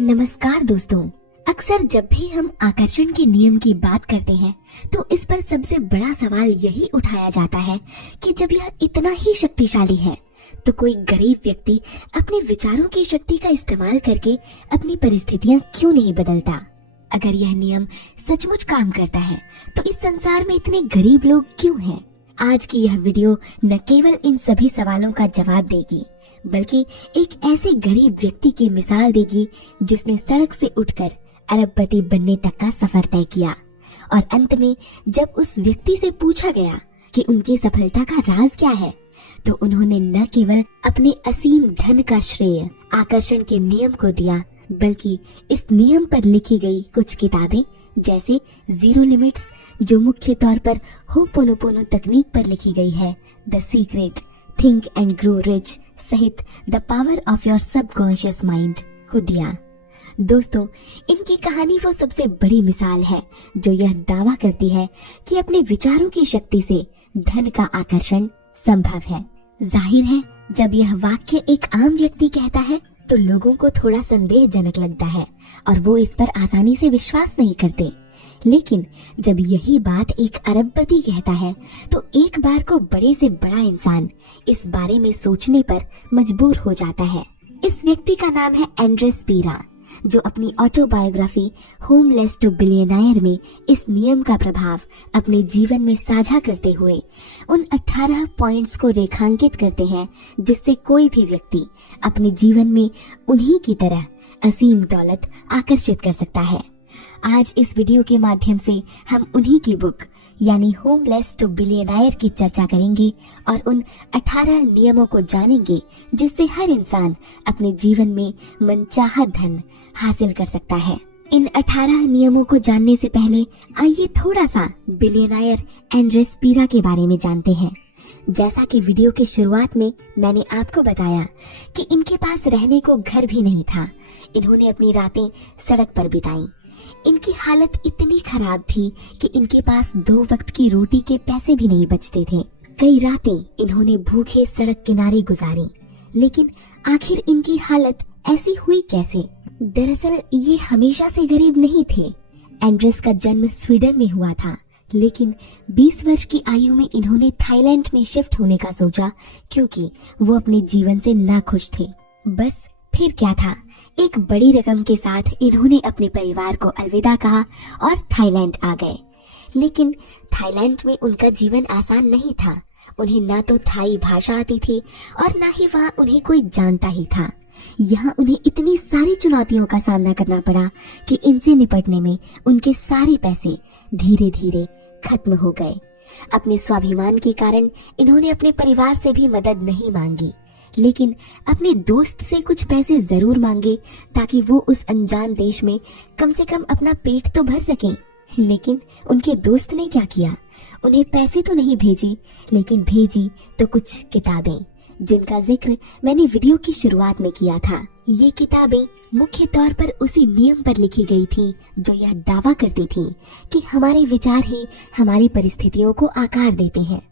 नमस्कार दोस्तों। अक्सर जब भी हम आकर्षण के नियम की बात करते हैं तो इस पर सबसे बड़ा सवाल यही उठाया जाता है कि जब यह इतना ही शक्तिशाली है तो कोई गरीब व्यक्ति अपने विचारों की शक्ति का इस्तेमाल करके अपनी परिस्थितियां क्यों नहीं बदलता। अगर यह नियम सचमुच काम करता है तो इस संसार में इतने गरीब लोग क्यों हैं? आज की यह वीडियो न केवल इन सभी सवालों का जवाब देगी बल्कि एक ऐसे गरीब व्यक्ति की मिसाल देगी जिसने सड़क से उठकर अरबपति बनने तक का सफर तय किया। और अंत में जब उस व्यक्ति से पूछा गया कि उनकी सफलता का राज क्या है तो उन्होंने न केवल अपने असीम धन का श्रेय आकर्षण के नियम को दिया बल्कि इस नियम पर लिखी गई कुछ किताबें जैसे जीरो लिमिट्स, जो मुख्य तौर पर होपोनोपोनो तकनीक पर लिखी गई है, The Secret, Think and Grow Rich सहित The Power of Your Subconscious Mind को दिया। दोस्तों, इनकी कहानी वो सबसे बड़ी मिसाल है जो यह दावा करती है कि अपने विचारों की शक्ति से धन का आकर्षण संभव है। जाहिर है जब यह वाक्य एक आम व्यक्ति कहता है तो लोगों को थोड़ा संदेहजनक लगता है और वो इस पर आसानी से विश्वास नहीं करते। लेकिन जब यही बात एक अरबपति कहता है तो एक बार को बड़े से बड़ा इंसान इस बारे में सोचने पर मजबूर हो जाता है। इस व्यक्ति का नाम है एंड्रेस पीरा, जो अपनी ऑटोबायोग्राफी होमलेस टू बिलियनायर में इस नियम का प्रभाव अपने जीवन में साझा करते हुए उन 18 पॉइंट्स को रेखांकित करते हैं जिससे कोई भी व्यक्ति अपने जीवन में उन्हीं की तरह असीम दौलत आकर्षित कर सकता है। आज इस वीडियो के माध्यम से हम उन्हीं की बुक यानी होमलेस टू बिलियनायर की चर्चा करेंगे और उन 18 नियमों को जानेंगे जिससे हर इंसान अपने जीवन में मनचाहा धन हासिल कर सकता है। इन 18 नियमों को जानने से पहले आइए थोड़ा सा बिलियनायर एंड्रेस पीरा के बारे में जानते हैं। जैसा कि वीडियो के शुरुआत में मैंने आपको बताया कि इनके पास रहने को घर भी नहीं था। इन्होंने अपनी रातें सड़क पर बिताई। इनकी हालत इतनी खराब थी कि इनके पास 2 वक्त की रोटी के पैसे भी नहीं बचते थे। कई रातें इन्होंने भूखे सड़क किनारे गुजारी। लेकिन आखिर इनकी हालत ऐसी हुई कैसे? दरअसल ये हमेशा से गरीब नहीं थे। एंड्रेस का जन्म स्वीडन में हुआ था, लेकिन 20 वर्ष की आयु में इन्होंने थाईलैंड में शिफ्ट होने का सोचा क्योंकि वो अपने जीवन से नाखुश थे। बस फिर क्या था, एक बड़ी रकम के साथ इन्होंने अपने परिवार को अलविदा कहा और थाईलैंड आ गए। लेकिन थाईलैंड में उनका जीवन आसान नहीं था। उन्हें ना तो थाई भाषा आती थी और ना ही वहाँ उन्हें कोई जानता ही था। यहाँ उन्हें इतनी सारी चुनौतियों का सामना करना पड़ा कि इनसे निपटने में उनके सारे पैसे धीरे धीरे खत्म हो गए। अपने स्वाभिमान के कारण इन्होंने अपने परिवार से भी मदद नहीं मांगी, लेकिन अपने दोस्त से कुछ पैसे जरूर मांगे ताकि वो उस अनजान देश में कम से कम अपना पेट तो भर सकें। लेकिन उनके दोस्त ने क्या किया? उन्हें पैसे तो नहीं भेजे, लेकिन भेजी तो कुछ किताबें जिनका जिक्र मैंने वीडियो की शुरुआत में किया था। ये किताबें मुख्य तौर पर उसी नियम पर लिखी गई थी जो यह दावा करती थी कि हमारे विचार ही हमारी परिस्थितियों को आकार देते हैं।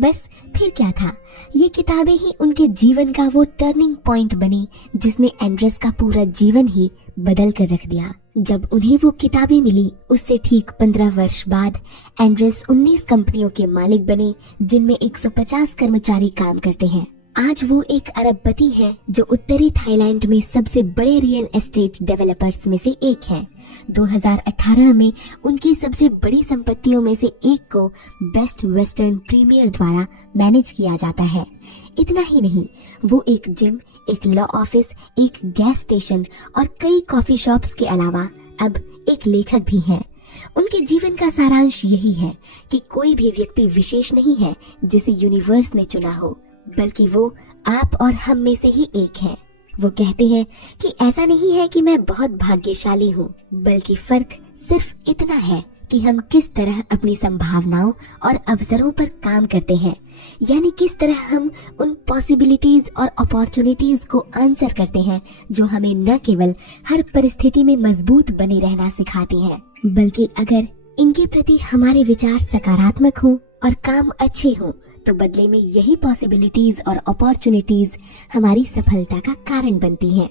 बस फिर क्या था, ये किताबें ही उनके जीवन का वो टर्निंग पॉइंट बनी जिसने एंड्रेस का पूरा जीवन ही बदल कर रख दिया। जब उन्हें वो किताबें मिली उससे ठीक 15 वर्ष बाद एंड्रेस 19 कंपनियों के मालिक बने जिनमें 150 कर्मचारी काम करते हैं। आज वो एक अरबपति हैं जो उत्तरी थाईलैंड में सबसे बड़े रियल एस्टेट डेवलपर्स में से एक हैं। 2018 में उनकी सबसे बड़ी संपत्तियों में से एक को बेस्ट वेस्टर्न प्रीमियर द्वारा मैनेज किया जाता है। इतना ही नहीं, वो एक जिम, एक लॉ ऑफिस, एक गैस स्टेशन और कई कॉफी शॉप्स के अलावा अब एक लेखक भी हैं। उनके जीवन का सारांश यही है कि कोई भी व्यक्ति विशेष नहीं है जिसे यूनिवर्स ने चुना हो, बल्कि वो आप और हम में से ही एक है। वो कहते हैं कि ऐसा नहीं है कि मैं बहुत भाग्यशाली हूँ, बल्कि फर्क सिर्फ इतना है कि हम किस तरह अपनी संभावनाओं और अवसरों पर काम करते हैं, यानी किस तरह हम उन पॉसिबिलिटीज और अपॉर्चुनिटीज को आंसर करते हैं जो हमें न केवल हर परिस्थिति में मजबूत बने रहना सिखाती हैं, बल्कि अगर इनके प्रति हमारे विचार सकारात्मक हों और काम अच्छे हों तो बदले में यही पॉसिबिलिटीज और अपॉर्चुनिटीज हमारी सफलता का कारण बनती हैं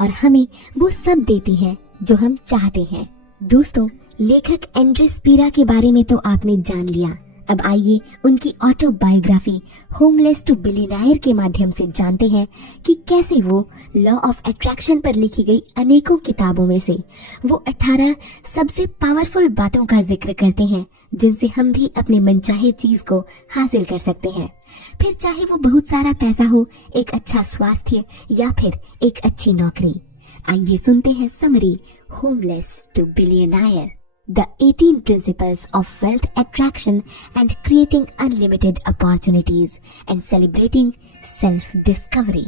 और हमें वो सब देती हैं जो हम चाहते हैं। दोस्तों, लेखक एंड्रेस पीरा के बारे में तो आपने जान लिया। अब आइए उनकी ऑटोबायोग्राफी होमलेस टू बिलियनेयर के माध्यम से जानते हैं कि कैसे वो लॉ ऑफ अट्रैक्शन पर लिखी गई अनेकों किताबों में से वो 18 सबसे पावरफुल बातों का जिक्र करते हैं जिनसे हम भी अपने मनचाहे चीज को हासिल कर सकते हैं, फिर चाहे वो बहुत सारा पैसा हो, एक अच्छा स्वास्थ्य या फिर एक अच्छी नौकरी। आइए सुनते हैं summary homeless to billionaire, The 18 Principles of Wealth Attraction and Creating Unlimited Opportunities and Celebrating Self-Discovery।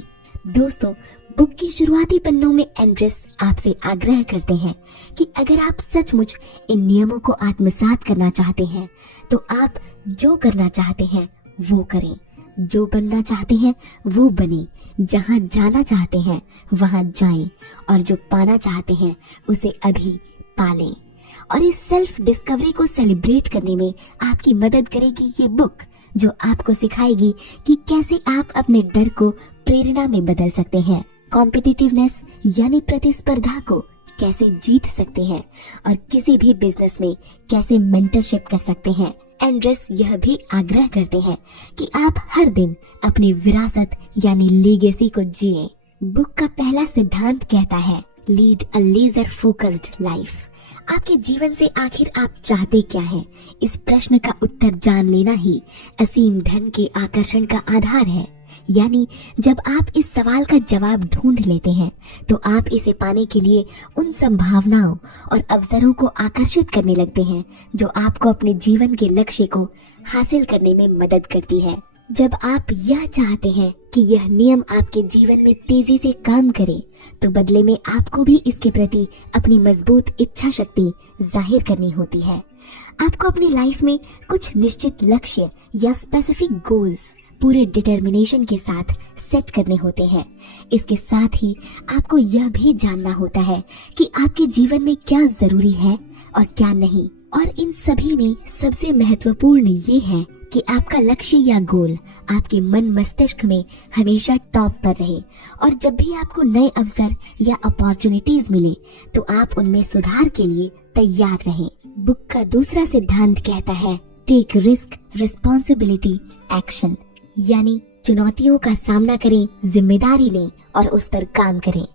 दोस्तों, बुक की शुरुआती पन्नों में एंड्रेस आपसे आग्रह करते हैं कि अगर आप सचमुच इन नियमों को आत्मसात करना चाहते हैं तो आप जो करना चाहते हैं वो करें, जो बनना चाहते हैं वो बने, जहाँ जाना चाहते हैं वहाँ जाएं और जो पाना चाहते हैं उसे अभी पालें। और इस सेल्फ डिस्कवरी को सेलिब्रेट करने में आपकी मदद करेगी ये बुक, जो आपको सिखाएगी कि कैसे आप अपने डर को प्रेरणा में बदल सकते हैं, कॉम्पिटिटिवनेस यानी प्रतिस्पर्धा को कैसे जीत सकते हैं और किसी भी बिजनेस में कैसे मेंटरशिप कर सकते हैं। एंड्रेस यह भी आग्रह करते हैं कि आप हर दिन अपनी विरासत यानी लेगेसी को जिए। बुक का पहला सिद्धांत कहता है, lead a laser focused life. आपके जीवन से आखिर आप चाहते क्या हैं? इस प्रश्न का उत्तर जान लेना ही असीम धन के आकर्षण का आधार है। यानी जब आप इस सवाल का जवाब ढूंढ लेते हैं तो आप इसे पाने के लिए उन संभावनाओं और अवसरों को आकर्षित करने लगते हैं जो आपको अपने जीवन के लक्ष्य को हासिल करने में मदद करती है। जब आप यह चाहते हैं कि यह नियम आपके जीवन में तेजी से काम करे तो बदले में आपको भी इसके प्रति अपनी मजबूत इच्छा शक्ति जाहिर करनी होती है। आपको अपनी लाइफ में कुछ निश्चित लक्ष्य या स्पेसिफिक गोल्स पूरे डिटर्मिनेशन के साथ सेट करने होते हैं। इसके साथ ही आपको यह भी जानना होता है कि आपके जीवन में क्या जरूरी है और क्या नहीं। और इन सभी में सबसे महत्वपूर्ण ये है कि आपका लक्ष्य या गोल आपके मन मस्तिष्क में हमेशा टॉप पर रहे और जब भी आपको नए अवसर या अपॉर्चुनिटीज मिले तो आप उनमें सुधार के लिए तैयार रहें। बुक का दूसरा सिद्धांत कहता है, टेक रिस्क, रिस्पॉन्सिबिलिटी, एक्शन। यानी चुनौतियों का सामना करें, जिम्मेदारी लें और उस पर काम करें।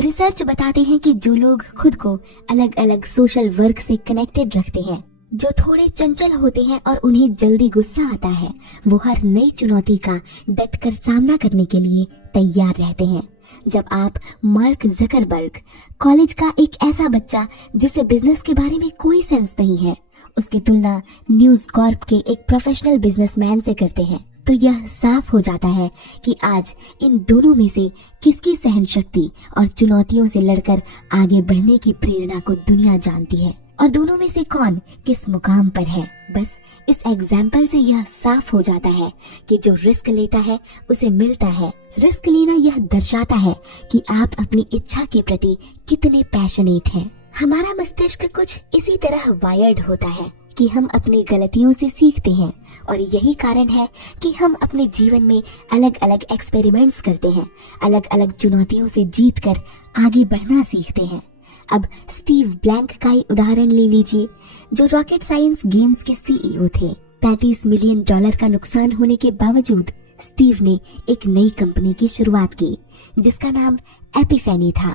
रिसर्च बताते हैं कि जो लोग खुद को अलग अलग सोशल वर्क से कनेक्टेड रखते हैं, जो थोड़े चंचल होते हैं और उन्हें जल्दी गुस्सा आता है, वो हर नई चुनौती का डटकर सामना करने के लिए तैयार रहते हैं। जब आप मार्क जकरबर्ग, कॉलेज का एक ऐसा बच्चा जिसे बिजनेस के बारे में कोई सेंस नहीं है, उसकी तुलना न्यूज कॉर्प के एक प्रोफेशनल बिजनेसमैन से करते हैं तो यह साफ हो जाता है कि आज इन दोनों में से किसकी सहन शक्ति और चुनौतियों से लड़कर आगे बढ़ने की प्रेरणा को दुनिया जानती है और दोनों में से कौन किस मुकाम पर है। बस इस एग्जाम्पल से यह साफ हो जाता है कि जो रिस्क लेता है उसे मिलता है। रिस्क लेना यह दर्शाता है कि आप अपनी इच्छा के प्रति कितने पैशनेट हैं। हमारा मस्तिष्क कुछ इसी तरह वायर्ड होता है कि हम अपनी गलतियों से सीखते हैं और यही कारण है कि हम अपने जीवन में अलग अलग एक्सपेरिमेंट्स करते हैं, अलग अलग चुनौतियों से जीतकर आगे बढ़ना सीखते हैं। अब स्टीव ब्लैंक का ही उदाहरण ले लीजिए, जो रॉकेट साइंस गेम्स के सीईओ थे। $35 मिलियन का नुकसान होने के बावजूद स्टीव ने एक नई कंपनी की शुरुआत की जिसका नाम एपिफेनी था।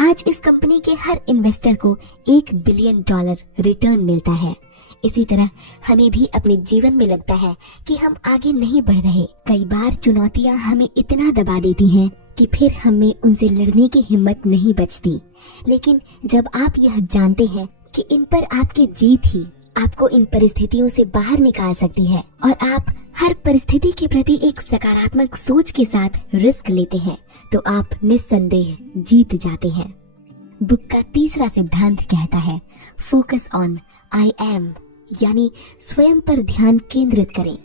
आज इस कंपनी के हर इन्वेस्टर को $1 बिलियन रिटर्न मिलता है। इसी तरह हमें भी अपने जीवन में लगता है कि हम आगे नहीं बढ़ रहे। कई बार चुनौतियां हमें इतना दबा देती हैं कि फिर हमें उनसे लड़ने की हिम्मत नहीं बचती। लेकिन जब आप यह जानते हैं कि इन पर आपकी जीत ही आपको इन परिस्थितियों से बाहर निकाल सकती है और आप हर परिस्थिति के प्रति एक सकारात्मक सोच के साथ रिस्क लेते हैं, तो आप निस्संदेह जीत जाते हैं। बुक का तीसरा सिद्धांत कहता है, फोकस ऑन आई एम, यानी स्वयं पर ध्यान केंद्रित करें।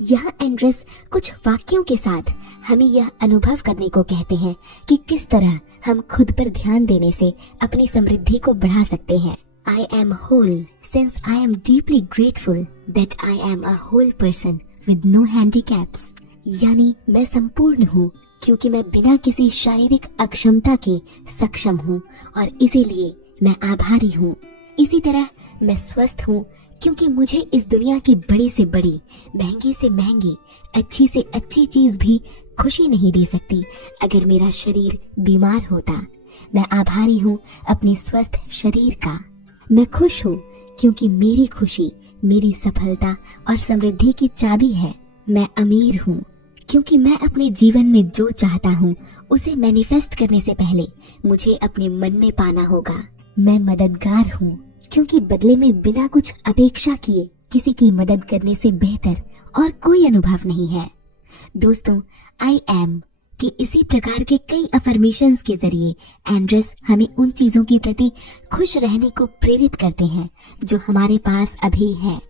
यहाँ एंड्रेस कुछ वाक्यों के साथ हमें यह अनुभव करने को कहते हैं कि किस तरह हम खुद पर ध्यान देने से अपनी समृद्धि को बढ़ा सकते हैं। I am whole since I am deeply grateful that I am a whole person with no handicaps। यानी मैं संपूर्ण हूँ क्योंकि मैं बिना किसी शारीरिक अक्षमता के सक्षम हूँ और इसीलिए मैं आभारी हूँ। इसी तरह मैं स्वस्थ हूँ क्योंकि मुझे इस दुनिया की बड़ी से बड़ी, महंगी से महंगी, अच्छी से अच्छी चीज भी खुशी नहीं दे सकती अगर मेरा शरीर बीमार होता। मैं आभारी हूँ अपने स्वस्थ शरीर का। मैं खुश हूँ क्योंकि मेरी खुशी मेरी सफलता और समृद्धि की चाबी है। मैं अमीर हूँ क्योंकि मैं अपने जीवन में जो चाहता हूँ उसे मैनिफेस्ट करने से पहले मुझे अपने मन में पाना होगा। मैं मददगार हूँ क्योंकि बदले में बिना कुछ अपेक्षा किए किसी की मदद करने से बेहतर और कोई अनुभव नहीं है। दोस्तों, आई एम कि इसी प्रकार के कई अफर्मेशंस के जरिए एंड्रेस हमें उन चीजों के प्रति खुश रहने को प्रेरित करते हैं जो हमारे पास अभी है।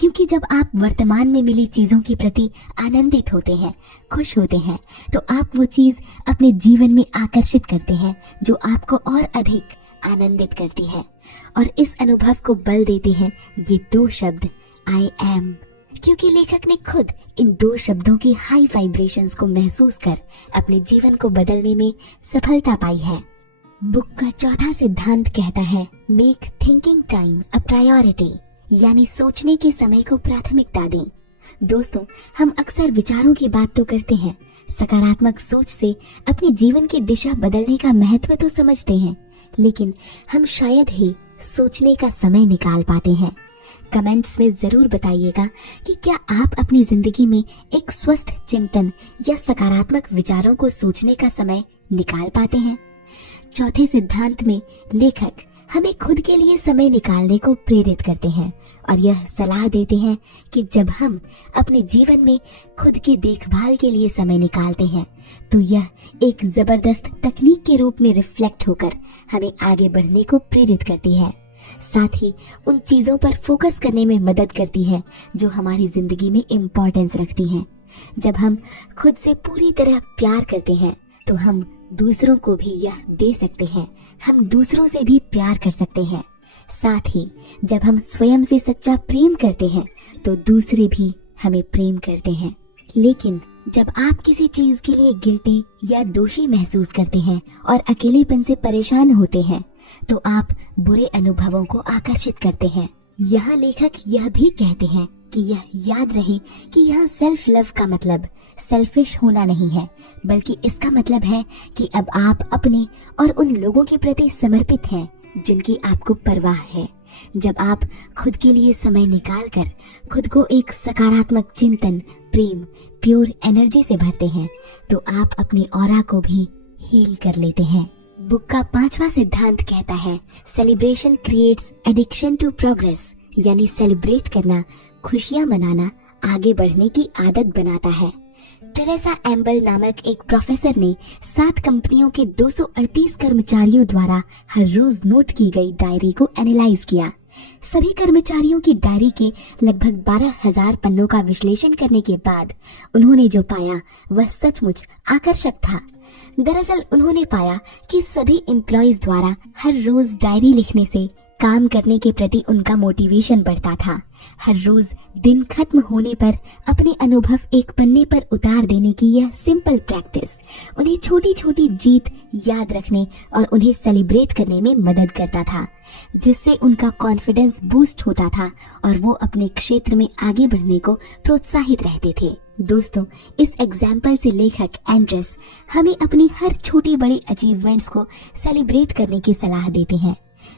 क्योंकि जब आप वर्तमान में मिली चीजों के प्रति आनंदित होते हैं, खुश होते हैं, तो आप वो चीज अपने जीवन में आकर्षित करते हैं जो आपको और अधिक आनंदित करती है। और इस अनुभव को बल देते हैं ये दो शब्द आई एम, क्योंकि लेखक ने खुद इन दो शब्दों की हाई वाइब्रेशंस को महसूस कर अपने जीवन को बदलने में सफलता पाई है। बुक का चौथा सिद्धांत कहता है make thinking time a priority, यानी सोचने के समय को प्राथमिकता दें। दोस्तों, हम अक्सर विचारों की बात तो करते हैं, सकारात्मक सोच से अपने जीवन की दिशा बदलने का महत्व तो समझते हैं, लेकिन हम शायद ही सोचने का समय निकाल पाते हैं। कमेंट्स में जरूर बताइएगा कि क्या आप अपनी जिंदगी में एक स्वस्थ चिंतन या सकारात्मक विचारों को सोचने का समय निकाल पाते हैं। चौथे सिद्धांत में लेखक हमें खुद के लिए समय निकालने को प्रेरित करते हैं और यह सलाह देते हैं कि जब हम अपने जीवन में खुद की देखभाल के लिए समय निकालते हैं तो यह एक जबरदस्त तकनीक के रूप में रिफ्लेक्ट होकर हमें आगे बढ़ने को प्रेरित करती है। साथ ही उन चीजों पर फोकस करने में मदद करती है जो हमारी जिंदगी में इम्पोर्टेंस रखती हैं। जब हम खुद से पूरी तरह प्यार करते हैं तो हम दूसरों को भी यह दे सकते हैं, हम दूसरों से भी प्यार कर सकते हैं। साथ ही जब हम स्वयं से सच्चा प्रेम करते हैं तो दूसरे भी हमें प्रेम करते हैं। लेकिन जब आप किसी चीज के लिए गिल्टी या दोषी महसूस करते हैं और अकेलेपन से परेशान होते हैं तो आप बुरे अनुभवों को आकर्षित करते हैं। यहाँ लेखक यह भी कहते हैं कि यह याद रहे कि यहाँ सेल्फ लव का मतलब सेल्फिश होना नहीं है, बल्कि इसका मतलब है कि अब आप अपने और उन लोगों के प्रति समर्पित हैं जिनकी आपको परवाह है। जब आप खुद के लिए समय निकालकर खुद को एक सकारात्मक चिंतन, प्रेम, प्योर एनर्जी से भरते हैं तो आप अपने ऑरा को भी हील कर लेते हैं। बुक का पांचवा सिद्धांत कहता है celebration creates addiction to progress, यानी सेलिब्रेट करना, खुशियां मनाना आगे बढ़ने की आदत बनाता है। टेरेसा एम्बल नामक एक प्रोफेसर ने 7 कंपनियों के 238 कर्मचारियों द्वारा हर रोज नोट की गई डायरी को एनालाइज किया। सभी कर्मचारियों की डायरी के लगभग 12,000 पन्नों का विश्लेषण करने के बाद उन्होंने जो पाया वह सचमुच आकर्षक था। दरअसल उन्होंने पाया कि सभी एम्प्लॉइज द्वारा हर रोज डायरी लिखने से काम करने के प्रति उनका मोटिवेशन बढ़ता था। हर रोज दिन खत्म होने पर अपने अनुभव एक पन्ने पर उतार देने की यह सिंपल प्रैक्टिस उन्हें छोटी छोटी जीत याद रखने और उन्हें सेलिब्रेट करने में मदद करता था, जिससे उनका कॉन्फिडेंस बूस्ट होता था और वो अपने क्षेत्र में आगे बढ़ने को प्रोत्साहित रहते थे। दोस्तों, इस एग्जाम्पल से लेखक एंड्रेस हमें अपनी हर छोटी बड़ी अचीवमेंट्स को सेलिब्रेट करने की सलाह देते हैं।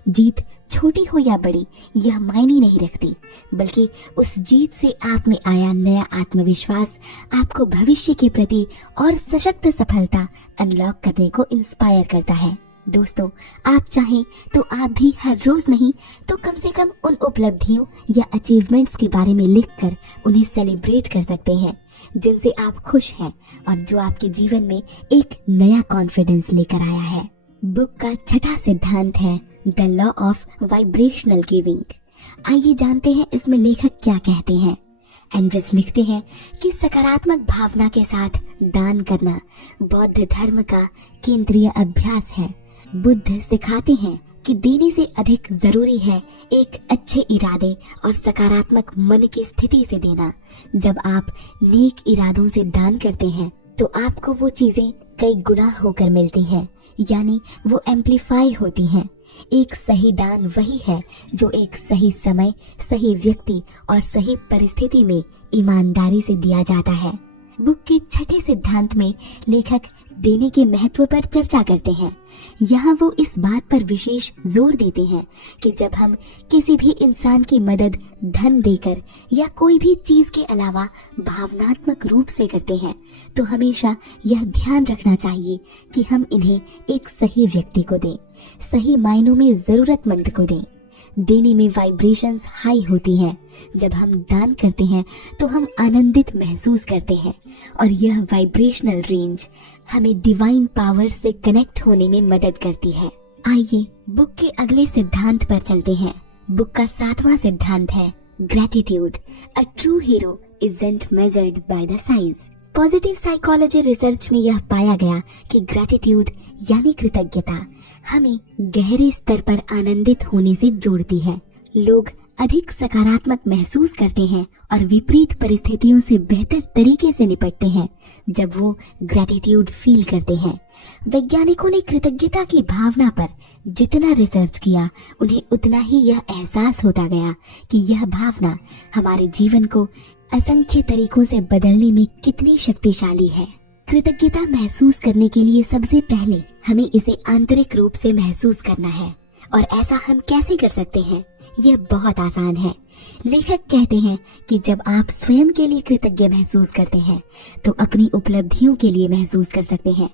जीत छोटी हो या बड़ी यह मायने नहीं रखती, बल्कि उस जीत से आप में आया नया आत्मविश्वास आपको भविष्य के प्रति और सशक्त सफलता अनलॉक करने को इंस्पायर करता है। दोस्तों, आप चाहें तो आप भी हर रोज नहीं तो कम से कम उन उपलब्धियों या अचीवमेंट्स के बारे में लिखकर उन्हें सेलिब्रेट कर सकते हैं जिनसे आप खुश हैं और जो आपके जीवन में एक नया कॉन्फिडेंस लेकर आया है। बुक का छठा सिद्धांत है the law of vibrational giving. आइए जानते हैं इसमें लेखक क्या कहते हैं। एंड्रेस लिखते हैं कि सकारात्मक भावना के साथ दान करना बौद्ध धर्म का केंद्रीय अभ्यास है। बुद्ध सिखाते हैं कि देने से अधिक जरूरी है एक अच्छे इरादे और सकारात्मक मन की स्थिति से देना। जब आप नेक इरादों से दान करते हैं तो आपको वो चीजें कई गुना होकर मिलती हैं, यानी वो एम्पलीफाई होती हैं। एक सही दान वही है जो एक सही समय, सही व्यक्ति और सही परिस्थिति में ईमानदारी से दिया जाता है। बुक के छठे सिद्धांत में लेखक देने के महत्व पर चर्चा करते हैं। यहाँ वो इस बात पर विशेष जोर देते हैं कि जब हम किसी भी इंसान की मदद धन देकर या कोई भी चीज के अलावा भावनात्मक रूप से करते हैं तो हमेशा यह ध्यान रखना चाहिए कि हम इन्हें एक सही व्यक्ति को दें, सही मायनों में जरूरतमंद को दें। देने में वाइब्रेशंस हाई होती हैं। जब हम दान करते हैं तो हम आनंदित महसूस करते हैं और यह वाइब्रेशनल रेंज हमें डिवाइन पावर से कनेक्ट होने में मदद करती है। आइए बुक के अगले सिद्धांत पर चलते हैं। बुक का 7वां सिद्धांत है gratitude. A true hero isn't measured by the size. Positive psychology research में यह पाया गया कि ग्रैटिट्यूड यानी कृतज्ञता हमें गहरे स्तर पर आनंदित होने से जोड़ती है। लोग अधिक सकारात्मक महसूस करते हैं और विपरीत परिस्थितियों से बेहतर तरीके से निपटते हैं जब वो ग्रैटिट्यूड फील करते हैं। वैज्ञानिकों ने कृतज्ञता की भावना पर जितना रिसर्च किया उन्हें उतना ही यह एहसास होता गया कि यह भावना हमारे जीवन को असंख्य तरीकों से बदलने में कितनी शक्तिशाली है। कृतज्ञता महसूस करने के लिए सबसे पहले हमें इसे आंतरिक रूप से महसूस करना है। और ऐसा हम कैसे कर सकते हैं? यह बहुत आसान है। लेखक कहते हैं कि जब आप स्वयं के लिए कृतज्ञ महसूस करते हैं तो अपनी उपलब्धियों के लिए महसूस कर सकते हैं।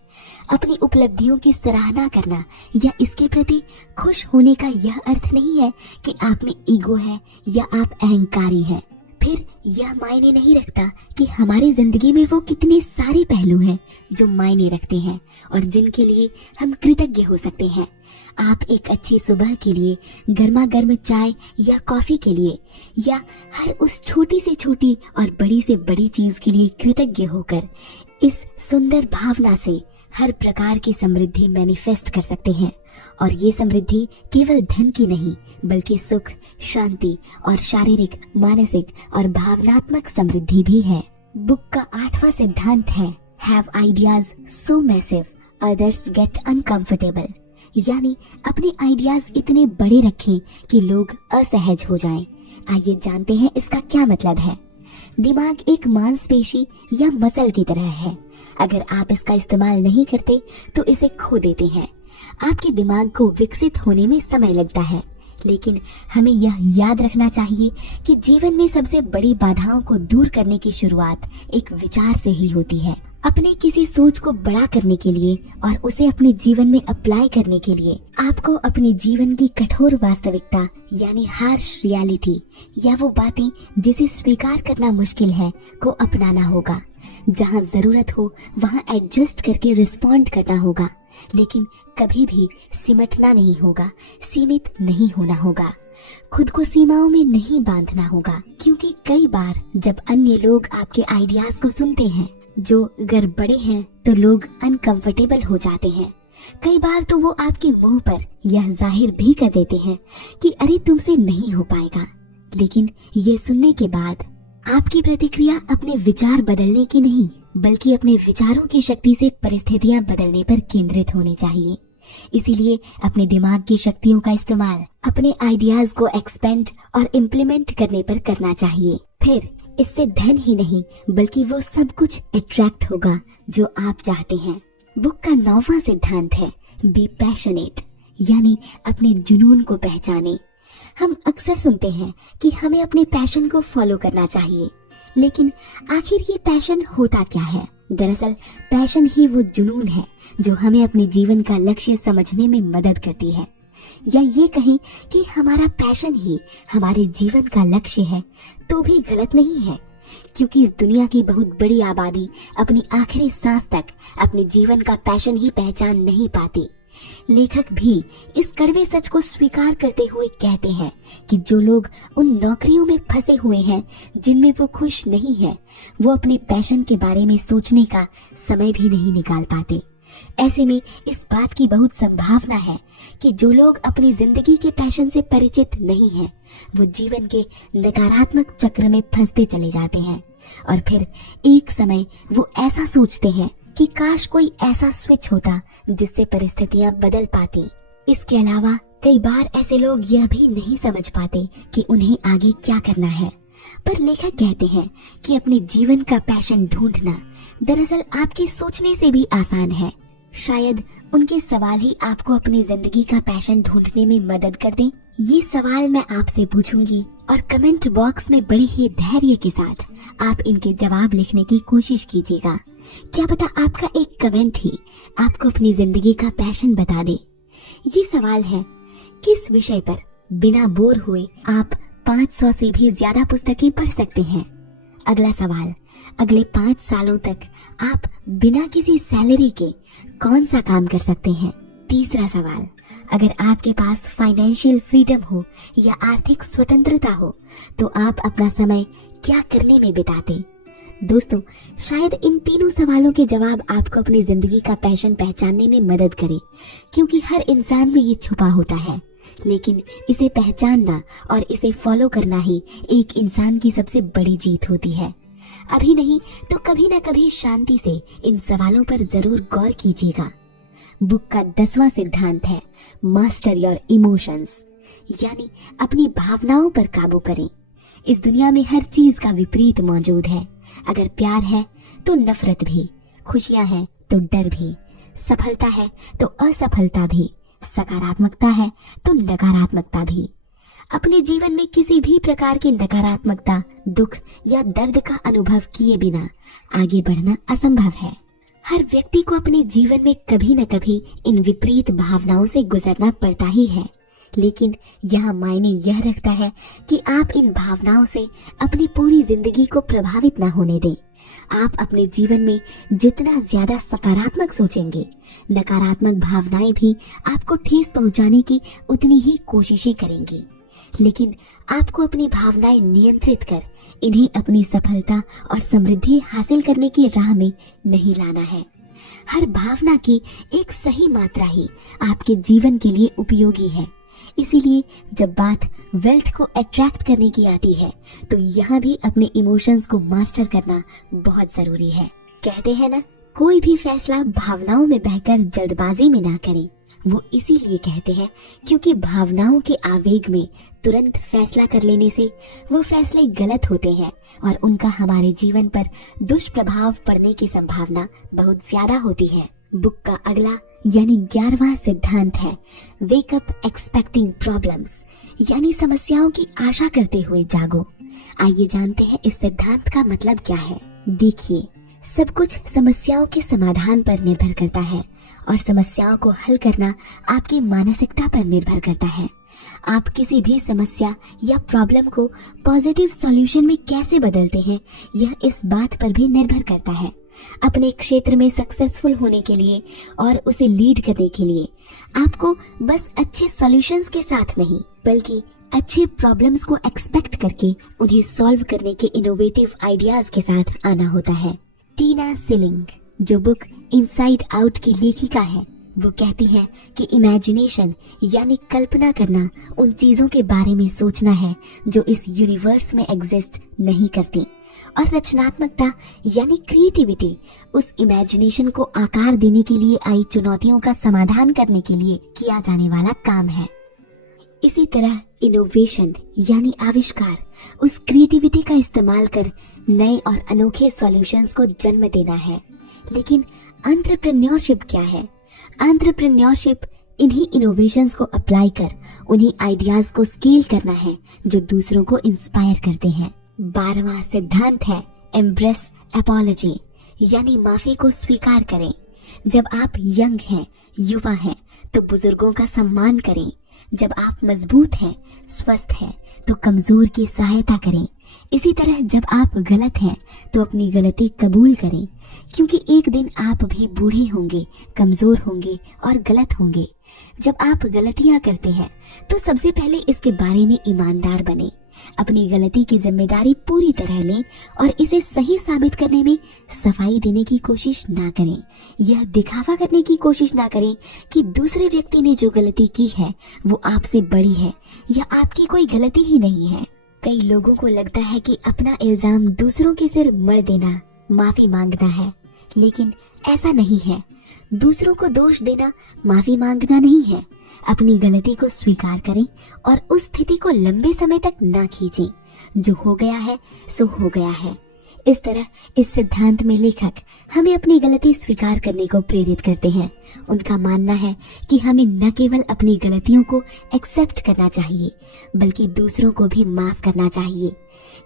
अपनी उपलब्धियों की सराहना करना या इसके प्रति खुश होने का यह अर्थ नहीं है कि आप में ईगो है या आप अहंकारी हैं। फिर यह मायने नहीं रखता कि हमारी जिंदगी में वो कितने सारे पहलू हैं जो मायने रखते हैं और जिनके लिए हम कृतज्ञ हो सकते हैं। आप एक अच्छी सुबह के लिए, गर्मा गर्म चाय या कॉफी के लिए या हर उस छोटी से छोटी और बड़ी से बड़ी चीज के लिए कृतज्ञ होकर इस सुंदर भावना से हर प्रकार की समृद्धि मैनिफेस्ट कर सकते हैं। और ये समृद्धि केवल धन की नहीं बल्कि सुख, शांति और शारीरिक, मानसिक और भावनात्मक समृद्धि भी है। बुक का 8वां सिद्धांत है have ideas so massive others get uncomfortable. यानी अपने आइडियाज इतने बड़े रखें कि लोग असहज हो जाएं। आइए जानते हैं इसका क्या मतलब है। दिमाग एक मांसपेशी या मसल की तरह है। अगर आप इसका इस्तेमाल नहीं करते तो इसे खो देते हैं। आपके दिमाग को विकसित होने में समय लगता है, लेकिन हमें यह याद रखना चाहिए कि जीवन में सबसे बड़ी बाधाओं को दूर करने की शुरुआत एक विचार से ही होती है। अपने किसी सोच को बड़ा करने के लिए और उसे अपने जीवन में अप्लाई करने के लिए आपको अपने जीवन की कठोर वास्तविकता यानी हार्श रियलिटी या वो बातें जिसे स्वीकार करना मुश्किल है को अपनाना होगा। जहाँ जरूरत हो वहाँ एडजस्ट करके रिस्पॉन्ड करना होगा, लेकिन कभी भी सिमटना नहीं होगा, सीमित नहीं होना होगा। खुद को सीमाओं में नहीं बांधना होगा, क्योंकि कई बार जब अन्य लोग आपके आइडियाज को सुनते हैं जो अगर बड़े हैं तो लोग अनकंफर्टेबल हो जाते हैं। कई बार तो वो आपके मुंह पर यह जाहिर भी कर देते हैं कि अरे तुमसे नहीं हो पाएगा। लेकिन ये सुनने के बाद आपकी प्रतिक्रिया अपने विचार बदलने की नहीं बल्कि अपने विचारों की शक्ति से परिस्थितियां बदलने पर केंद्रित होनी चाहिए। इसीलिए अपने दिमाग की शक्तियों का इस्तेमाल अपने आइडियाज को एक्सपेंड और इम्प्लीमेंट करने पर करना चाहिए। फिर इससे धन ही नहीं बल्कि वो सब कुछ अट्रैक्ट होगा जो आप चाहते हैं। बुक का 9वां सिद्धांत है बी पैशनेट, यानी अपने जुनून को पहचाने। हम अक्सर सुनते हैं कि हमें अपने पैशन को फॉलो करना चाहिए, लेकिन आखिर ये पैशन होता क्या है? दरअसल पैशन ही वो जुनून है जो हमें अपने जीवन का लक्ष्य समझने में मदद करती है। या ये कहें कि हमारा पैशन ही हमारे जीवन का लक्ष्य है तो भी गलत नहीं है, क्योंकि इस दुनिया की बहुत बड़ी आबादी अपनी आखिरी सांस तक अपने जीवन का पैशन ही पहचान नहीं पाती। लेखक भी इस कड़वे सच को स्वीकार करते हुए कहते हैं कि जो लोग उन नौकरियों में फंसे हुए हैं जिनमें वो खुश नहीं है, वो अपने पैशन के बारे में सोचने का समय भी नहीं निकाल पाते। ऐसे में इस बात की बहुत संभावना है कि जो लोग अपनी जिंदगी के पैशन से परिचित नहीं हैं, वो जीवन के नकारात्मक चक्र में फंसते चले जाते हैं और फिर एक समय वो ऐसा सोचते हैं कि काश कोई ऐसा स्विच होता जिससे परिस्थितियां बदल पाती। इसके अलावा कई बार ऐसे लोग यह भी नहीं समझ पाते कि उन्हें आगे क्या करना है। पर लेखक कहते हैं कि अपने जीवन का पैशन ढूंढना दरअसल आपके सोचने से भी आसान है। शायद उनके सवाल ही आपको अपनी जिंदगी का पैशन ढूंढने में मदद कर दें। ये सवाल मैं आपसे पूछूंगी और कमेंट बॉक्स में बड़े ही धैर्य के साथ आप इनके जवाब लिखने की कोशिश कीजिएगा। क्या पता आपका एक कमेंट ही आपको अपनी जिंदगी का पैशन बता दे। ये सवाल है, किस विषय पर बिना बोर हुए आप 500 से भी ज्यादा पुस्तकें पढ़ सकते हैं? अगला सवाल, अगले 5 सालों तक आप बिना किसी सैलरी के कौन सा काम कर सकते हैं? तीसरा सवाल, अगर आपके पास फाइनेंशियल फ्रीडम हो या आर्थिक स्वतंत्रता हो तो आप अपना समय क्या करने में बिताते? दोस्तों, शायद इन तीनों सवालों के जवाब आपको अपनी जिंदगी का पैशन पहचानने में मदद करे, क्योंकि हर इंसान में ये छुपा होता है, लेकिन इसे पहचानना और इसे फॉलो करना ही एक इंसान की सबसे बड़ी जीत होती है। अभी नहीं तो कभी न कभी शांति से इन सवालों पर जरूर गौर कीजिएगा। बुक का 10वां सिद्धांत है मास्टर योर इमोशंस, यानी अपनी भावनाओं पर काबू करें। इस दुनिया में हर चीज का विपरीत मौजूद है। अगर प्यार है तो नफरत भी, खुशियां हैं तो डर भी, सफलता है तो असफलता भी, सकारात्मकता है तो नकारात्मकता भी। अपने जीवन में किसी भी प्रकार की नकारात्मकता, दुख या दर्द का अनुभव किए बिना आगे बढ़ना असंभव है। हर व्यक्ति को अपने जीवन में कभी न कभी इन विपरीत भावनाओं से गुजरना पड़ता ही है, लेकिन यहाँ मायने यह रखता है कि आप इन भावनाओं से अपनी पूरी जिंदगी को प्रभावित न होने दें। आप अपने जीवन में जितना ज्यादा सकारात्मक सोचेंगे, नकारात्मक भावनाएं भी आपको ठेस पहुंचाने की उतनी ही कोशिशें करेंगी। लेकिन आपको अपनी भावनाएं नियंत्रित कर इन्हें अपनी सफलता और समृद्धि हासिल करने की राह में नहीं लाना है। हर भावना की एक सही मात्रा ही आपके जीवन के लिए उपयोगी है। इसीलिए जब बात वेल्थ को अट्रैक्ट करने की आती है तो यहाँ भी अपने इमोशंस को मास्टर करना बहुत जरूरी है। कहते हैं ना, कोई भी फैसला भावनाओं में बहकर जल्दबाजी में ना करें। वो इसीलिए कहते हैं क्योंकि भावनाओं के आवेग में तुरंत फैसला कर लेने से वो फैसले गलत होते हैं और उनका हमारे जीवन पर दुष्प्रभाव पड़ने की संभावना बहुत ज्यादा होती है। बुक का अगला यानी 11वां सिद्धांत है वेक अप एक्सपेक्टिंग प्रॉब्लम्स, यानी समस्याओं की आशा करते हुए जागो। आइए जानते हैं इस सिद्धांत का मतलब क्या है। देखिए, सब कुछ समस्याओं के समाधान पर निर्भर करता है और समस्याओं को हल करना आपकी मानसिकता पर निर्भर करता है। आप किसी भी समस्या या प्रॉब्लम को पॉजिटिव सॉल्यूशन में कैसे बदलते हैं, यह इस बात पर भी निर्भर करता है। अपने क्षेत्र में सक्सेसफुल होने के लिए और उसे लीड करने के लिए आपको बस अच्छे सॉल्यूशंस के साथ नहीं, बल्कि अच्छे प्रॉब्लम्स को एक्सपेक्ट करके उन्हें सॉल्व करने के इनोवेटिव आइडियाज के साथ आना होता है। टीना सिलिंग, जो बुक इनसाइड आउट की लेखिका है, वो कहती है कि इमेजिनेशन यानी कल्पना करना उन चीजों के बारे में सोचना है जो इस यूनिवर्स में एग्जिस्ट नहीं करती, और रचनात्मकता यानी क्रिएटिविटी उस इमेजिनेशन को आकार देने के लिए आई चुनौतियों का समाधान करने के लिए किया जाने वाला काम है। इसी तरह इनोवेशन यानी आविष्कार उस क्रिएटिविटी का इस्तेमाल कर नए और अनोखे सॉल्यूशंस को जन्म देना है। लेकिन एंटरप्रेन्योरशिप क्या है? एंटरप्रेन्योरशिप इन्हीं इनोवेशंस को अप्लाई कर उन्हीं आइडियाज को स्केल करना है जो दूसरों को इंस्पायर करते हैं। 12वां सिद्धांत है एम्ब्रेस अपॉलजी, यानी माफी को स्वीकार करें। जब आप यंग हैं, युवा हैं, तो बुजुर्गों का सम्मान करें। जब आप मजबूत हैं, स्वस्थ हैं, तो कमजोर की सहायता करें। इसी तरह जब आप गलत हैं तो अपनी गलती कबूल करें, क्योंकि एक दिन आप भी बूढ़े होंगे, कमजोर होंगे और गलत होंगे। जब आप गलतियां करते हैं तो सबसे पहले इसके बारे में ईमानदार बने। अपनी गलती की जिम्मेदारी पूरी तरह लें और इसे सही साबित करने में सफाई देने की कोशिश ना करें। यह दिखावा करने की कोशिश ना करें कि दूसरे व्यक्ति ने जो गलती की है वो आपसे बड़ी है या आपकी कोई गलती ही नहीं है। कई लोगों को लगता है कि अपना इल्जाम दूसरों के सिर मढ़ देना माफी मांगना है, लेकिन ऐसा नहीं है। दूसरों को दोष देना माफी मांगना नहीं है। अपनी गलती को स्वीकार करें और उस स्थिति को लंबे समय तक ना खींचें। जो हो गया है सो हो गया है। इस तरह इस सिद्धांत में लेखक हमें अपनी गलती स्वीकार करने को प्रेरित करते हैं। उनका मानना है कि हमें न केवल अपनी गलतियों को एक्सेप्ट करना चाहिए बल्कि दूसरों को भी माफ करना चाहिए।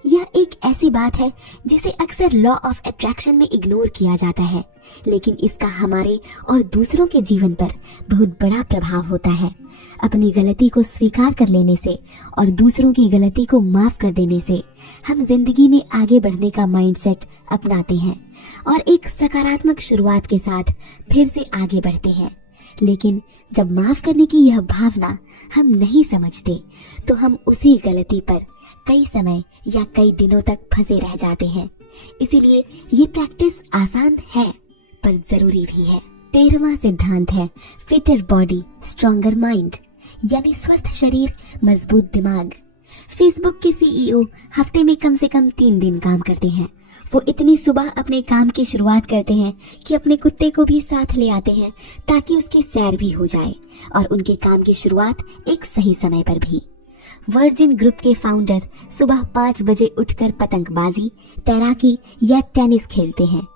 यह एक ऐसी बात है जिसे अक्सर लॉ ऑफ अट्रैक्शन में इग्नोर किया जाता है, लेकिन इसका हमारे और दूसरों के जीवन पर बहुत बड़ा प्रभाव होता है। अपनी गलती को स्वीकार कर लेने से और दूसरों की गलती को माफ कर देने से हम जिंदगी में आगे बढ़ने का माइंडसेट अपनाते हैं और एक सकारात्मक शुरुआत के साथ फिर से आगे बढ़ते हैं। लेकिन जब माफ करने की यह भावना हम नहीं समझते तो हम उसी गलती पर कई समय या कई दिनों तक फंसे रह जाते हैं। इसीलिए ये प्रैक्टिस आसान है पर जरूरी भी है। 13वां सिद्धांत है फिटर बॉडी स्ट्रॉन्गर माइंड, यानी स्वस्थ शरीर मजबूत दिमाग। फेसबुक के सीईओ हफ्ते में कम से कम 3 दिन काम करते हैं। वो इतनी सुबह अपने काम की शुरुआत करते हैं कि अपने कुत्ते को भी साथ ले आते हैं ताकि उसकी सैर भी हो जाए और उनके काम की शुरुआत एक सही समय पर भी। वर्जिन ग्रुप के फाउंडर सुबह 5 बजे उठकर पतंगबाजी, तैराकी या टेनिस खेलते हैं।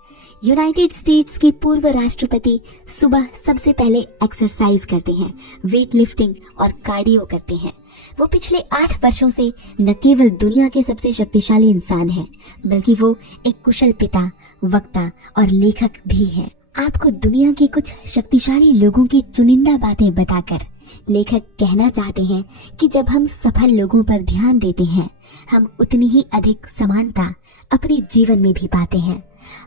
यूनाइटेड स्टेट्स के पूर्व राष्ट्रपति सुबह सबसे पहले एक्सरसाइज करते हैं, वेट लिफ्टिंग और कार्डियो करते हैं। वो पिछले 8 वर्षों से न केवल दुनिया के सबसे शक्तिशाली इंसान हैं, बल्कि वो एक कुशल पिता, वक्ता और लेखक भी हैं। आपको दुनिया के कुछ शक्तिशाली लोगों की चुनिंदा बातें बताकर लेखक कहना चाहते हैं कि जब हम सफल लोगों पर ध्यान देते हैं, हम उतनी ही अधिक समानता अपने जीवन में भी पाते हैं।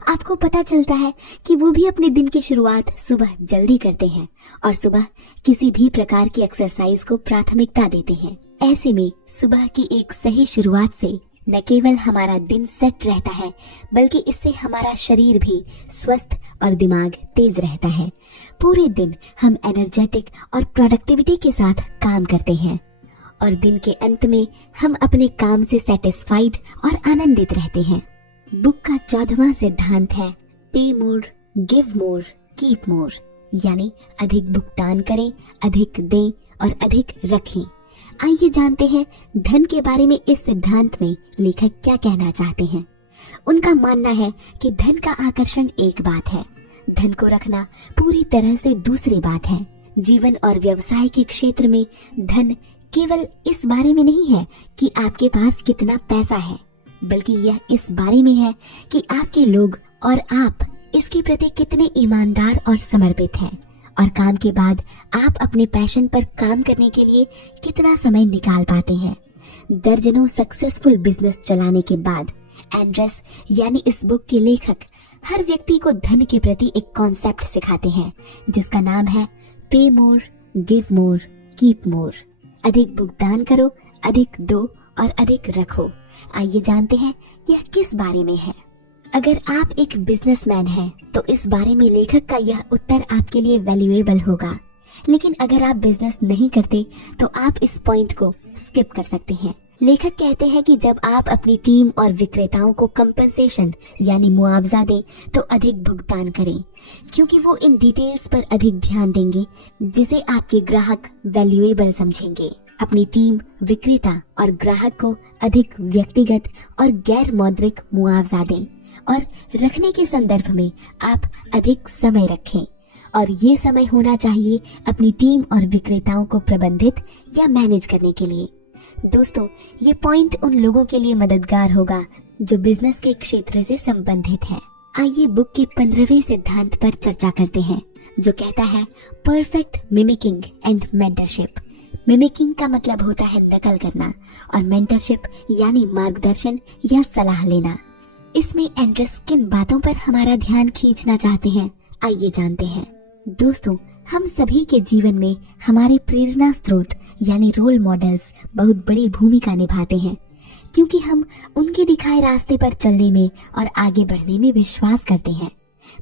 आपको पता चलता है कि वो भी अपने दिन की शुरुआत सुबह जल्दी करते हैं और सुबह किसी भी प्रकार की एक्सरसाइज को प्राथमिकता देते हैं। ऐसे में सुबह की एक सही शुरुआत से न केवल हमारा दिन सेट रहता है, बल्कि इससे हमारा शरीर भी स्वस्थ और दिमाग तेज रहता है। पूरे दिन हम एनर्जेटिक और प्रोडक्टिविटी के साथ काम करते हैं और दिन के अंत में हम अपने काम से सेटिस्फाइड और आनंदित रहते हैं। बुक का 14वां सिद्धांत है पे मोर, गिव मोर, कीप मोर, यानी अधिक भुगतान करें, अधिक दें और अधिक रखें। आइए जानते हैं धन के बारे में इस सिद्धांत में लेखक क्या कहना चाहते हैं। उनका मानना है कि धन का आकर्षण एक बात है, धन को रखना पूरी तरह से दूसरी बात है। जीवन और व्यवसाय के क्षेत्र में धन केवल इस बारे में नहीं है कि आपके पास कितना पैसा है, बल्कि यह इस बारे में है कि आपके लोग और आप इसके प्रति कितने ईमानदार और समर्पित हैं और काम के बाद आप अपने पैशन पर काम करने के लिए कितना समय निकाल पाते हैं। दर्जनों सक्सेसफुल बिजनेस चलाने के बाद एंड्रेस यानी इस बुक के लेखक हर व्यक्ति को धन के प्रति एक कॉन्सेप्ट सिखाते हैं जिसका नाम है पे मोर, गिव मोर, कीप मोर। अधिक भुगतान करो, अधिक दो और अधिक रखो। आइए जानते हैं यह किस बारे में है। अगर आप एक बिजनेसमैन हैं तो इस बारे में लेखक का यह उत्तर आपके लिए वैल्यूएबल होगा, लेकिन अगर आप बिजनेस नहीं करते तो आप इस पॉइंट को स्किप कर सकते हैं। लेखक कहते हैं कि जब आप अपनी टीम और विक्रेताओं को कंपनसेशन यानी मुआवजा दें तो अधिक भुगतान करें, क्योंकि वो इन डिटेल्स पर अधिक ध्यान देंगे जिसे आपके ग्राहक वैल्यूएबल समझेंगे। अपनी टीम, विक्रेता और ग्राहक को अधिक व्यक्तिगत और गैर मौद्रिक मुआवजा दें और रखने के संदर्भ में आप अधिक समय रखें, और ये समय होना चाहिए अपनी टीम और विक्रेताओं को प्रबंधित या मैनेज करने के लिए। दोस्तों, ये पॉइंट उन लोगों के लिए मददगार होगा जो बिजनेस के क्षेत्र से संबंधित है। आइए बुक के 15वें सिद्धांत पर चर्चा करते हैं, जो कहता है perfect mimicking and mentorship. Mimicking का मतलब होता है नकल करना और मेंटरशिप यानी मार्गदर्शन या सलाह लेना। इसमें एंड्रेस किन बातों पर हमारा ध्यान खींचना चाहते हैं, आइए जानते हैं। दोस्तों, हम सभी के जीवन में हमारे प्रेरणा स्रोत यानी रोल मॉडल्स बहुत बड़ी भूमिका निभाते हैं। क्योंकि हम उनके दिखाए रास्ते पर चलने में और आगे बढ़ने में विश्वास करते हैं।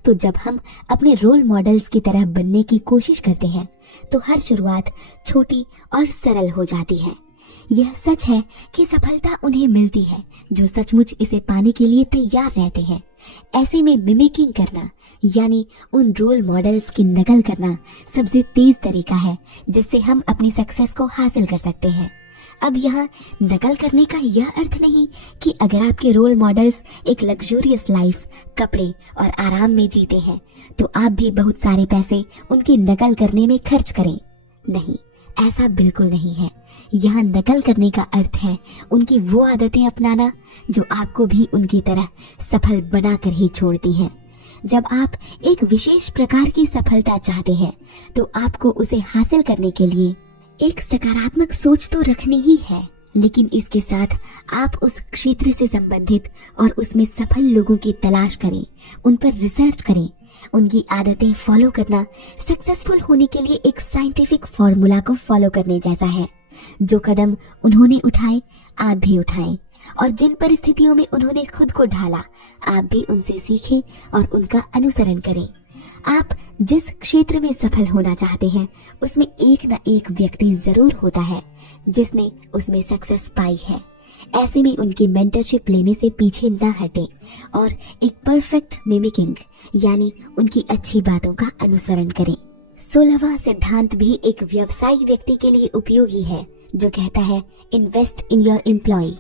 तो जब हम अपने रोल मॉडल्स की तरह बनने की कोशिश करते हैं तो हर शुरुआत छोटी और सरल हो जाती है। यह सच है कि सफलता उन्हें मिलती है जो सचमुच इसे पाने के लिए तैयार रहते हैं। ऐसे में मिमिकिंग करना यानी उन रोल मॉडल्स की नकल करना सबसे तेज तरीका है जिससे हम अपनी सक्सेस को हासिल कर सकते हैं। अब यहाँ नकल करने का यह अर्थ नहीं कि अगर आपके रोल मॉडल्स एक लग्जूरियस लाइफ, कपड़े और आराम में जीते हैं तो आप भी बहुत सारे पैसे उनकी नकल करने में खर्च करें। नहीं, ऐसा बिल्कुल नहीं है। यहाँ नकल करने का अर्थ है उनकी वो आदतें अपनाना जो आपको भी उनकी तरह सफल बनाकर ही छोड़ती हैं। जब आप एक विशेष प्रकार की सफलता चाहते हैं तो आपको उसे हासिल करने के लिए एक सकारात्मक सोच तो रखनी ही है, लेकिन इसके साथ आप उस क्षेत्र से संबंधित और उसमें सफल लोगों की तलाश करें, उन पर रिसर्च करें। उनकी आदतें फॉलो करना सक्सेसफुल होने के लिए एक साइंटिफिक फॉर्मूला को फॉलो करने जैसा है। जो कदम उन्होंने उठाए आप भी उठाएं, और जिन परिस्थितियों में उन्होंने खुद को ढाला आप भी उनसे सीखें और उनका अनुसरण करें। आप जिस क्षेत्र में सफल होना चाहते हैं उसमें एक न एक व्यक्ति जरूर होता है जिसने उसमें सक्सेस पाई है। ऐसे में उनकी मेंटरशिप लेने से पीछे न हटें और एक परफेक्ट मिमिकिंग यानी उनकी अच्छी बातों का अनुसरण करें। 16वां सिद्धांत भी एक व्यवसायी व्यक्ति के लिए उपयोगी है जो कहता है इन्वेस्ट इन योर एम्प्लॉय।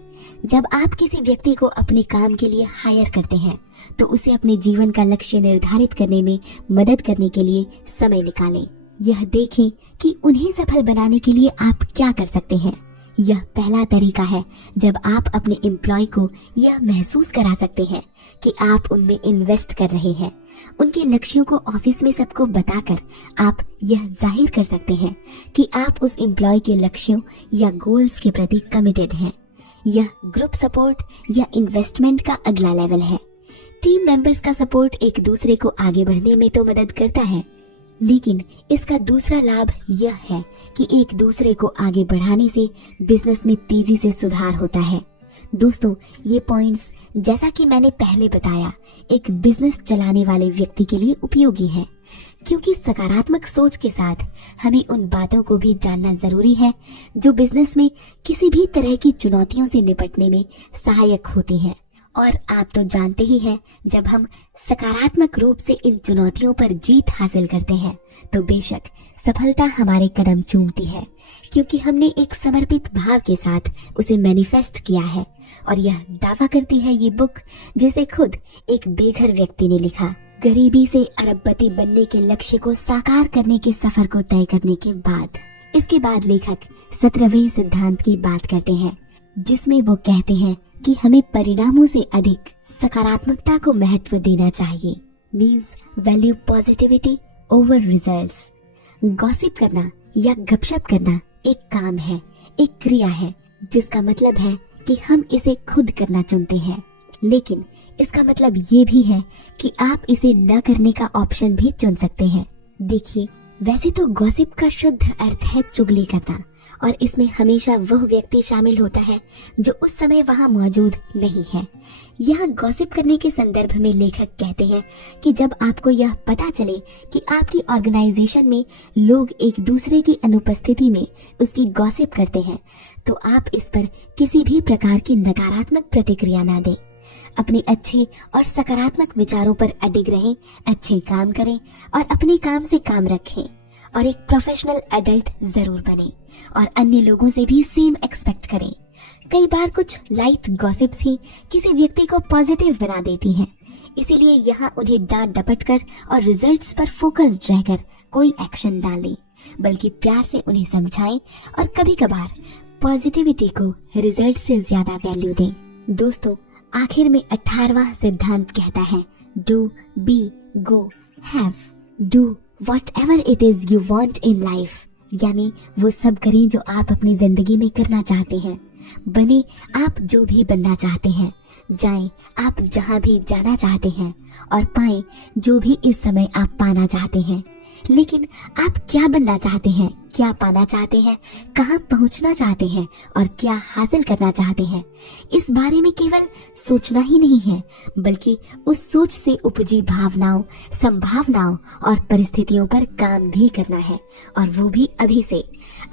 जब आप किसी व्यक्ति को अपने काम के लिए हायर करते हैं तो उसे अपने जीवन का लक्ष्य निर्धारित करने में मदद करने के लिए समय निकालें। यह देखें कि उन्हें सफल बनाने के लिए आप क्या कर सकते हैं। यह पहला तरीका है जब आप अपने एम्प्लॉय को यह महसूस करा सकते हैं कि आप उनमें इन्वेस्ट कर रहे हैं। उनके लक्ष्यों को ऑफिस में सबको बताकर आप यह जाहिर कर सकते हैं कि आप उस एम्प्लॉय के लक्ष्यों या गोल्स के प्रति कमिटेड हैं। यह ग्रुप सपोर्ट या इन्वेस्टमेंट का अगला लेवल है। टीम मेंबर्स का सपोर्ट एक दूसरे को आगे बढ़ने में तो मदद करता है, लेकिन इसका दूसरा लाभ यह है कि एक दूसरे को आगे बढ़ाने से बिजनेस में तेजी से सुधार होता है। दोस्तों, ये पॉइंट्स जैसा कि मैंने पहले बताया एक बिजनेस चलाने वाले व्यक्ति के लिए उपयोगी है, क्योंकि सकारात्मक सोच के साथ हमें उन बातों को भी जानना जरूरी है जो बिजनेस में किसी भी तरह की चुनौतियों से निपटने में सहायक होती हैं। और आप तो जानते ही हैं, जब हम सकारात्मक रूप से इन चुनौतियों पर जीत हासिल करते हैं तो बेशक सफलता हमारे कदम चूमती है, क्योंकि हमने एक समर्पित भाव के साथ उसे मैनिफेस्ट किया है। और यह दावा करती है ये बुक, जिसे खुद एक बेघर व्यक्ति ने लिखा, गरीबी से अरबपति बनने के लक्ष्य को साकार करने के सफर को तय करने के बाद। इसके बाद लेखक 17वें सिद्धांत की बात करते हैं, जिसमें वो कहते हैं कि हमें परिणामों से अधिक सकारात्मकता को महत्व देना चाहिए। Means value positivity over results. Gossip करना या गपशप करना एक काम है, एक क्रिया है, जिसका मतलब है कि हम इसे खुद करना चुनते हैं, लेकिन इसका मतलब ये भी है कि आप इसे न करने का ऑप्शन भी चुन सकते हैं। देखिए, वैसे तो गॉसिप का शुद्ध अर्थ है चुगली करना, और इसमें हमेशा वह व्यक्ति शामिल होता है जो उस समय वहाँ मौजूद नहीं है। यहाँ गॉसिप करने के संदर्भ में लेखक कहते हैं कि जब आपको यह पता चले कि आपकी ऑर्गेनाइजेशन में लोग एक दूसरे की अनुपस्थिति में उसकी गॉसिप करते हैं तो आप इस पर किसी भी प्रकार की नकारात्मक प्रतिक्रिया ना दें। अपने अच्छे और सकारात्मक विचारों पर अडिग रहें, अच्छे काम करें और अपने काम से काम रखें, और एक प्रोफेशनल एडल्ट जरूर बने और अन्य लोगों से भी सेम एक्सपेक्ट करें। कई बार कुछ लाइट गॉसिप्स ही किसी व्यक्ति को पॉजिटिव बना देती हैं, इसीलिए यहाँ उन्हें डांट डपट कर और रिजल्ट्स पर फोकस्ड रहकर कोई एक्शन डालें, बल्कि प्यार से उन्हें समझाएं और कभी कभार पॉजिटिविटी को रिजल्ट से ज्यादा वैल्यू दें। दोस्तों, आखिर में 18वां सिद्धांत कहता है, do, be, go, have, do whatever it is you want in life. यानी वो सब करें जो आप अपनी जिंदगी में करना चाहते हैं, बने आप जो भी बनना चाहते हैं, जाएं आप जहां भी जाना चाहते हैं, और पाएं जो भी इस समय आप पाना चाहते हैं। लेकिन आप क्या बनना चाहते हैं, क्या पाना चाहते हैं, कहाँ पहुंचना चाहते हैं और क्या हासिल करना चाहते हैं, इस बारे में केवल सोचना ही नहीं है, बल्कि उस सोच से उपजी भावनाओं, संभावनाओं और परिस्थितियों पर काम भी करना है। और वो भी अभी से।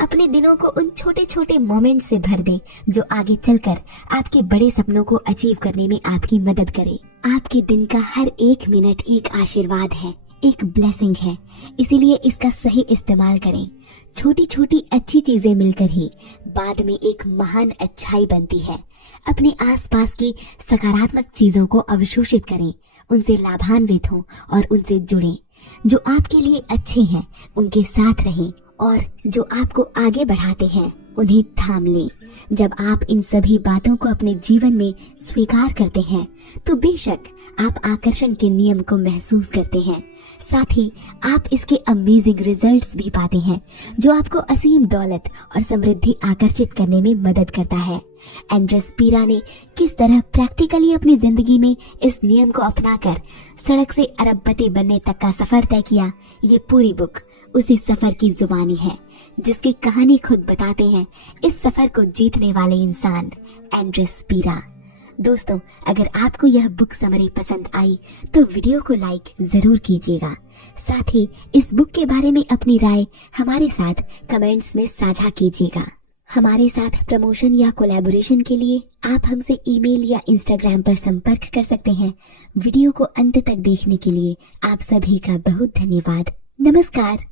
अपने दिनों को उन छोटे छोटे मोमेंट से भर दें जो आगे चलकर आपके बड़े सपनों को अचीव करने में आपकी मदद करे। आपके दिन का हर एक मिनट एक आशीर्वाद है, एक ब्लेसिंग है, इसीलिए इसका सही इस्तेमाल करें। छोटी छोटी अच्छी चीजें मिलकर ही बाद में एक महान अच्छाई बनती है। अपने आसपास की सकारात्मक चीजों को अवशोषित करें, उनसे लाभान्वित हों और उनसे जुड़ें। जो आपके लिए अच्छे हैं उनके साथ रहें और जो आपको आगे बढ़ाते हैं उन्हें थाम लें। जब आप इन सभी बातों को अपने जीवन में स्वीकार करते हैं तो बेशक आप आकर्षण के नियम को महसूस करते हैं, साथ ही आप इसके अमेजिंग रिजल्ट्स भी पाते हैं जो आपको असीम दौलत और समृद्धि आकर्षित करने में मदद करता है। एंड्रेस पीरा ने किस तरह प्रैक्टिकली अपनी जिंदगी में इस नियम को अपनाकर सड़क से अरबपति बनने तक का सफर तय किया, ये पूरी बुक उसी सफर की जुबानी है जिसकी कहानी खुद बताते हैं इस सफर को जीतने वाले इंसान एंड्रेस पीरा। दोस्तों, अगर आपको यह बुक समरी पसंद आई तो वीडियो को लाइक जरूर कीजिएगा। साथ ही इस बुक के बारे में अपनी राय हमारे साथ कमेंट्स में साझा कीजिएगा। हमारे साथ प्रमोशन या कोलैबोरेशन के लिए आप हमसे ईमेल या इंस्टाग्राम पर संपर्क कर सकते हैं। वीडियो को अंत तक देखने के लिए आप सभी का बहुत धन्यवाद। नमस्कार।